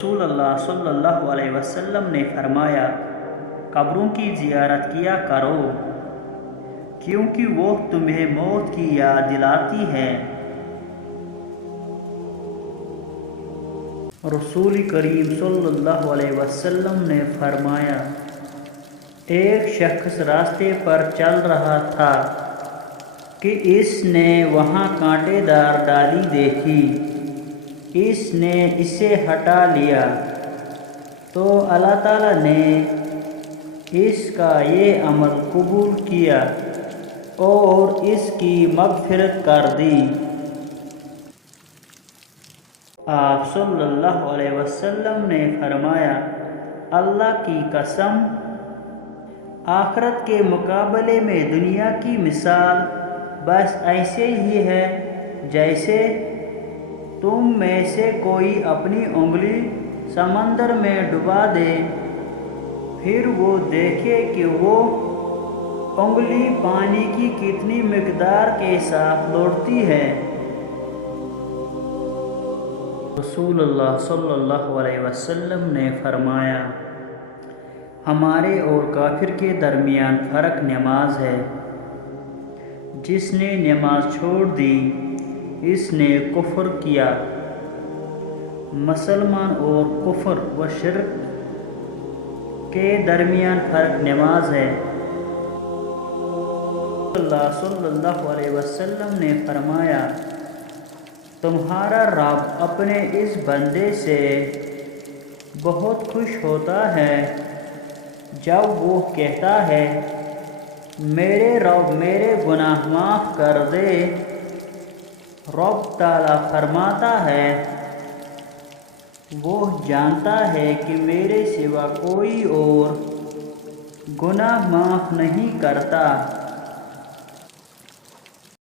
رسول اللہ صلی اللہ علیہ وسلم نے فرمایا، قبروں کی زیارت کیا کرو کیونکہ وہ تمہیں موت کی یاد دلاتی ہے۔ رسول کریم صلی اللہ علیہ وسلم نے فرمایا، ایک شخص راستے پر چل رہا تھا کہ اس نے وہاں کانٹے دار ڈالی دیکھی۔ اس نے اسے ہٹا لیا تو اللہ تعالیٰ نے اس کا یہ عمل قبول کیا اور اس کی مغفرت کر دی۔ آپ صلی اللہ علیہ وسلم نے فرمایا، اللہ کی قسم، آخرت کے مقابلے میں دنیا کی مثال بس ایسے ہی ہے جیسے تم میں سے کوئی اپنی انگلی سمندر میں ڈبا دے، پھر وہ دیکھے کہ وہ انگلی پانی کی کتنی مقدار کے ساتھ لوٹتی ہے۔ رسول اللہ صلی اللہ علیہ وسلم نے فرمایا، ہمارے اور کافر کے درمیان فرق نماز ہے۔ جس نے نماز چھوڑ دی اس نے کفر کیا۔ مسلمان اور کفر و شرک کے درمیان فرق نماز ہے۔ اللہ صلی اللہ علیہ وسلم نے فرمایا، تمہارا رب اپنے اس بندے سے بہت خوش ہوتا ہے جب وہ کہتا ہے، میرے رب میرے گناہ معاف کر دے۔ رب تعالیٰ فرماتا ہے، وہ جانتا ہے کہ میرے سوا کوئی اور گناہ معاف نہیں کرتا۔